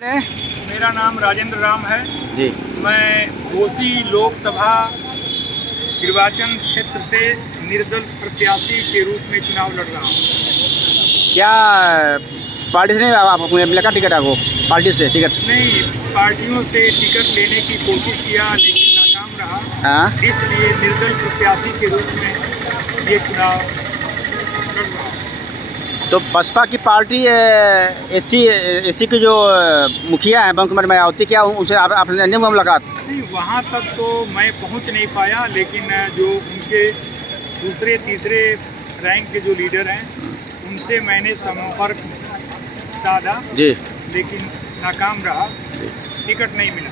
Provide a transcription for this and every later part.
मेरा नाम राजेंद्र राम है जी। मैं घोसी लोकसभा निर्वाचन क्षेत्र से निर्दल प्रत्याशी के रूप में चुनाव लड़ रहा हूँ। क्या पार्टी से नहीं आप अपने मिला टिकट आपको? पार्टी से टिकट नहीं, पार्टियों से टिकट लेने की कोशिश किया लेकिन नाकाम रहा। हाँ। इसलिए निर्दल प्रत्याशी के रूप में ये चुनाव लड़ रहा हूँ। तो बसपा की पार्टी एसी की जो मुखिया हैं बंक कुमार मायावती, क्या उनसे आपने नहीं मुलाकात? नहीं, वहाँ तक तो मैं पहुँच नहीं पाया, लेकिन जो उनके दूसरे तीसरे रैंक के जो लीडर हैं उनसे मैंने संपर्क साधा जी, लेकिन नाकाम रहा, टिकट नहीं मिला।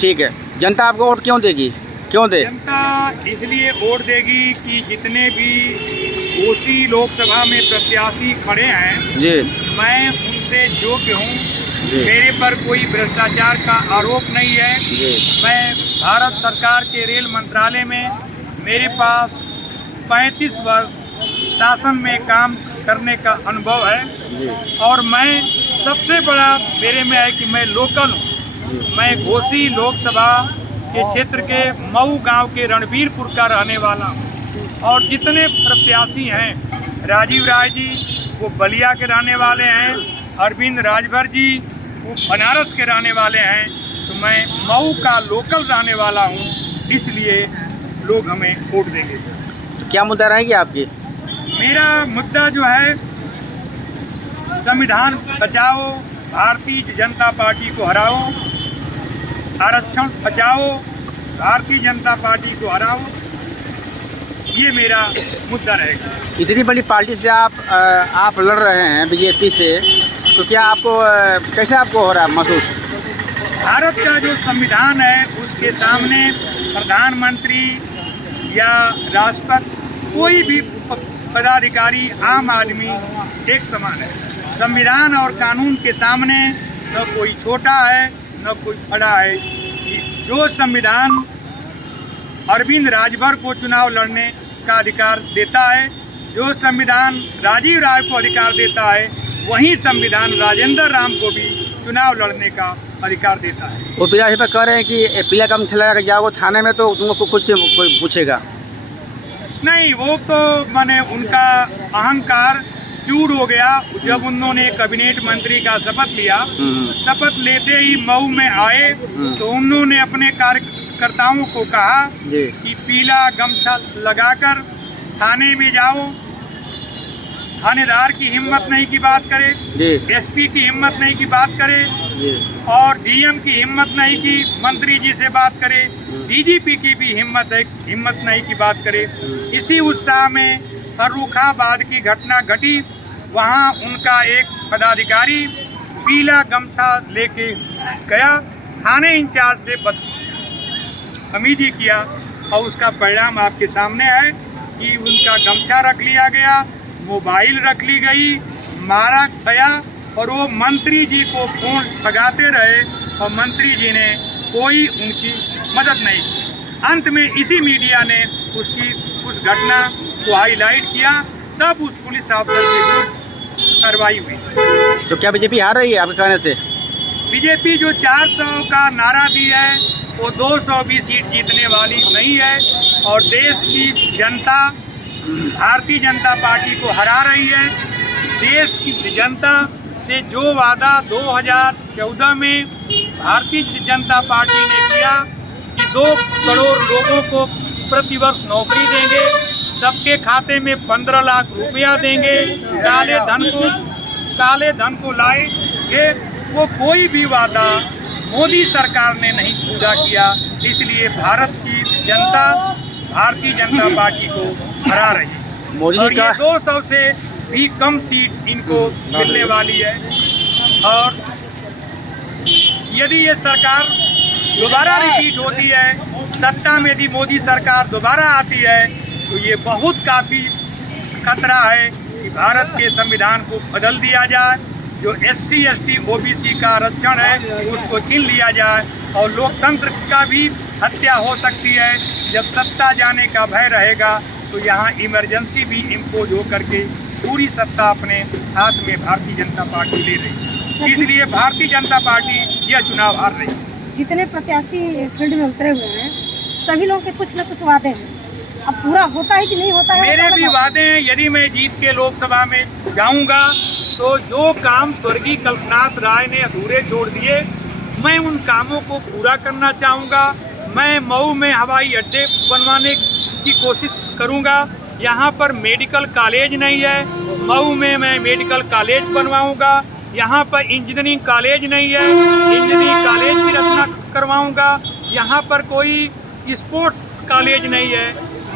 ठीक है। जनता आपको वोट क्यों देगी? क्यों दे? जनता इसलिए वोट देगी कि जितने भी घोसी लोकसभा में प्रत्याशी खड़े हैं जी मैं उनसे योग्य हूँ। जी मेरे पर कोई भ्रष्टाचार का आरोप नहीं है। जी मैं भारत सरकार के रेल मंत्रालय में मेरे पास 35 वर्ष शासन में काम करने का अनुभव है जी और मैं सबसे बड़ा मेरे में है कि मैं लोकल हूँ। मैं घोसी लोकसभा के क्षेत्र के मऊ गांव के रणबीरपुर का रहने वाला हूँ और जितने प्रत्याशी हैं, राजीव राय जी वो बलिया के रहने वाले हैं, अरविंद राजभर जी वो बनारस के रहने वाले हैं, तो मैं मऊ का लोकल रहने वाला हूँ, इसलिए लोग हमें वोट देंगे। तो क्या मुद्दा रहेगी आपकी? मेरा मुद्दा जो है संविधान बचाओ, भारतीय जनता पार्टी को हराओ, आरक्षण बचाओ, भारतीय जनता पार्टी को हराओ, ये मेरा मुद्दा रहेगा। इतनी बड़ी पार्टी से आप लड़ रहे हैं बीजेपी से, तो क्या आपको कैसे आपको हो रहा है महसूस? भारत का जो संविधान है उसके सामने प्रधानमंत्री या राष्ट्रपति कोई भी पदाधिकारी आम आदमी एक समान है। संविधान और कानून के सामने न कोई छोटा है न कोई बड़ा है। जो संविधान अरविंद राजभर को चुनाव लड़ने का अधिकार देता है, जो संविधान राजीव राय को अधिकार देता है, वही संविधान राजेंद्र राम को भी चुनाव लड़ने का अधिकार देता है। वो पीला पर कह रहे हैं कि पीला कम चला जाओगे थाने में तो तुमको कुछ से कोई पूछेगा नहीं, वो तो माने उनका अहंकार चूर हो गया। जब उन्होंने कैबिनेट मंत्री का शपथ लिया, शपथ लेते ही मऊ में आए तो उन्होंने अपने कार्यकर्ताओं को कहा कि पीला गमछा लगाकर थाने में जाओ। थानेदार की हिम्मत नहीं की बात करे, एसपी की हिम्मत नहीं की बात करे और डीएम की हिम्मत नहीं की मंत्री जी से बात करे, डीजीपी की भी हिम्मत नहीं की बात करे। इसी उत्साह में फर्रुखाबाद की घटना घटी। वहाँ उनका एक पदाधिकारी पीला गमछा लेके गया, थाने इंचार्ज से बदतमीजी किया और उसका परिणाम आपके सामने है कि उनका गमछा रख लिया गया, मोबाइल रख ली गई, मारा गया और वो मंत्री जी को फोन लगाते रहे और मंत्री जी ने कोई उनकी मदद नहीं की। अंत में इसी मीडिया ने उस घटना को हाईलाइट किया, तब उस पुलिस अफसर के विरुद्ध कार्रवाई हुई। तो क्या बीजेपी हार रही है आपके कहने से? बीजेपी जो 400 का नारा दी है वो 200 भी सीट जीतने वाली नहीं है और देश की जनता भारतीय जनता पार्टी को हरा रही है। देश की जनता से जो वादा 2014 में भारतीय जनता पार्टी ने किया कि 2 करोड़ लोगों को प्रतिवर्ष नौकरी देंगे, सबके खाते में 15 लाख रुपया देंगे, काले धन को लाएंगे, वो कोई भी वादा मोदी सरकार ने नहीं पूरा किया। इसलिए भारत की जनता भारतीय जनता पार्टी को हरा रही है और ये 200 से भी कम सीट इनको मिलने वाली है। और यदि ये सरकार दोबारा रिपीट होती है, सत्ता में यदि मोदी सरकार दोबारा आती है, तो ये बहुत काफ़ी खतरा है कि भारत के संविधान को बदल दिया जाए, जो SC ST OBC का आरक्षण है उसको छीन लिया जाए और लोकतंत्र का भी हत्या हो सकती है। जब सत्ता जाने का भय रहेगा तो यहाँ इमरजेंसी भी इम्पोज हो करके पूरी सत्ता अपने हाथ में भारतीय जनता पार्टी ले रही है। इसलिए भारतीय जनता पार्टी यह चुनाव हार रही है। जितने प्रत्याशी फील्ड में उतरे हुए हैं सभी लोगों के कुछ न कुछ वादे हैं, अब पूरा होता है कि नहीं होता है? मेरे भी वादे हैं, यदि मैं जीत के लोकसभा में जाऊंगा तो जो काम स्वर्गीय कल्पनाथ राय ने अधूरे छोड़ दिए मैं उन कामों को पूरा करना चाहूँगा। मैं मऊ में हवाई अड्डे बनवाने की कोशिश करूँगा। यहाँ पर मेडिकल कॉलेज नहीं है, मऊ में मैं मेडिकल कॉलेज बनवाऊँगा। यहाँ पर इंजीनियरिंग कॉलेज नहीं है, इंजीनियरिंग कॉलेज की रचना करवाऊँगा। यहाँ पर कोई स्पोर्ट्स कॉलेज नहीं है,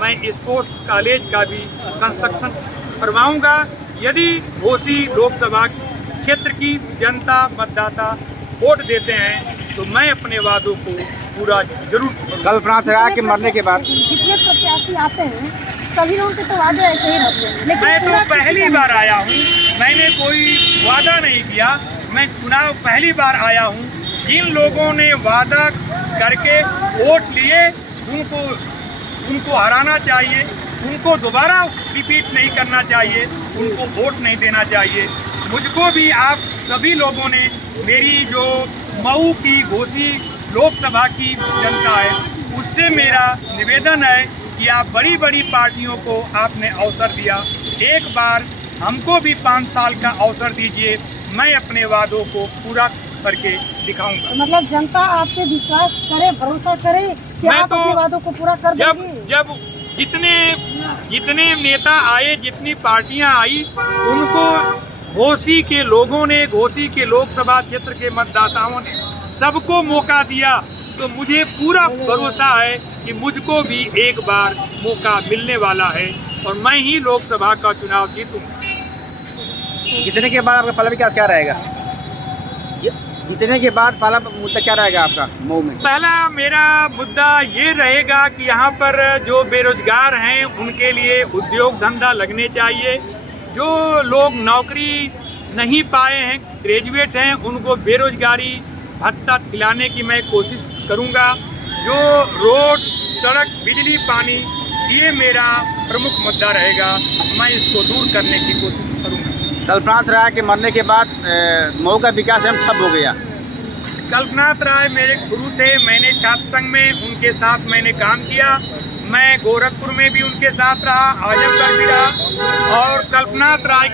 मैं स्पोर्ट्स कॉलेज का भी कंस्ट्रक्शन करवाऊँगा। यदि घोसी लोकसभा क्षेत्र की जनता मतदाता वोट देते हैं तो मैं अपने वादों को पूरा जरूर। कल्पनाथ राय के मरने के बाद जितने प्रत्याशी आते हैं सभी लोगों के तो वादे ऐसे ही रहते हैं, लेकिन मैं पूरा तो पहली बार आया हूँ, मैंने कोई वादा नहीं किया, मैं चुनाव पहली बार आया हूँ। जिन लोगों ने वादा करके वोट लिए उनको हराना चाहिए, उनको दोबारा रिपीट नहीं करना चाहिए, उनको वोट नहीं देना चाहिए। मुझको भी आप सभी लोगों ने, मेरी जो मऊ की घोसी लोकसभा की जनता है उससे मेरा निवेदन है कि आप बड़ी बड़ी पार्टियों को आपने अवसर दिया, एक बार हमको भी 5 साल का अवसर दीजिए, मैं अपने वादों को पूरा करके दिखाऊंगा। मतलब जनता आप पे विश्वास करे, भरोसा करे कि मैं आप तो अपने वादों को पूरा कर देंगे। जब जितने नेता आए, जितनी पार्टियां आई, उनको घोसी के लोगों ने, घोसी के लोकसभा क्षेत्र के मतदाताओं ने सबको मौका दिया, तो मुझे पूरा भरोसा है कि मुझको भी एक बार मौका मिलने वाला है और मैं ही लोकसभा का चुनाव जीतूंगा। जीतने के बाद आपका पहला विकास क्या रहेगा? जीतने के बाद पहला मुद्दा क्या रहेगा आपका मऊ में? पहला मेरा मुद्दा ये रहेगा कि यहाँ पर जो बेरोजगार हैं उनके लिए उद्योग धंधा लगने चाहिए। जो लोग नौकरी नहीं पाए हैं, ग्रेजुएट हैं, उनको बेरोजगारी भत्ता दिलाने की मैं कोशिश करूँगा। जो रोड, सड़क, बिजली, पानी, ये मेरा प्रमुख मुद्दा रहेगा, मैं इसको दूर करने की कोशिश करूँगा। कल्पनाथ राय के मरने के बाद मऊ का विकास हम ठप हो गया। कल्पनाथ राय मेरे गुरु थे, मैंने छात्र संघ में उनके साथ मैंने काम किया, मैं गोरखपुर में भी उनके साथ रहा, आजमगढ़ भी रहा। और कल्पनाथ राय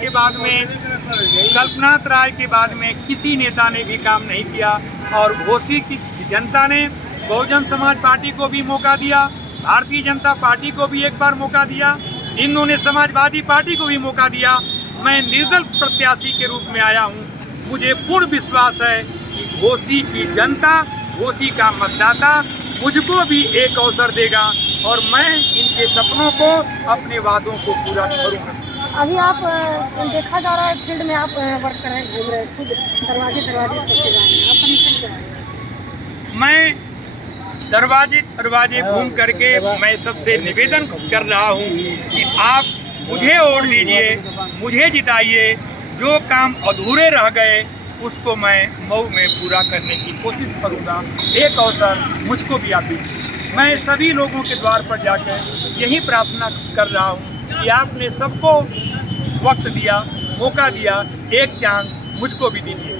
के बाद में किसी नेता ने भी काम नहीं किया और घोसी की जनता ने बहुजन समाज पार्टी को भी मौका दिया, भारतीय जनता पार्टी को भी एक बार मौका दिया, इन्होंने समाजवादी पार्टी को भी मौका दिया। मैं निर्दल प्रत्याशी के रूप में आया हूँ। मुझे पूर्ण विश्वास है कि घोसी की जनता, घोसी का मतदाता मुझको भी एक अवसर देगा और मैं इनके सपनों को, अपने वादों को पूरा करूँगा। अभी आप देखा जा रहा है फील्ड में आप वर्क कर रहे हैं, घूम रहे हैं, खुद दरवाजे सबके जा रहे हैं, आपका मिशन क्या है? मैं दरवाजे घूम करके मैं सबसे निवेदन कर रहा हूँ कि आप मुझे वोट दीजिए, मुझे जिताइए। जो काम अधूरे रह गए उसको मैं मऊ में पूरा करने की कोशिश करूँगा। एक अवसर मुझको भी आप दीजिए। मैं सभी लोगों के द्वार पर जाकर यही प्रार्थना कर रहा हूँ कि आपने सबको वक्त दिया, मौका दिया, एक चांस मुझको भी दीजिए।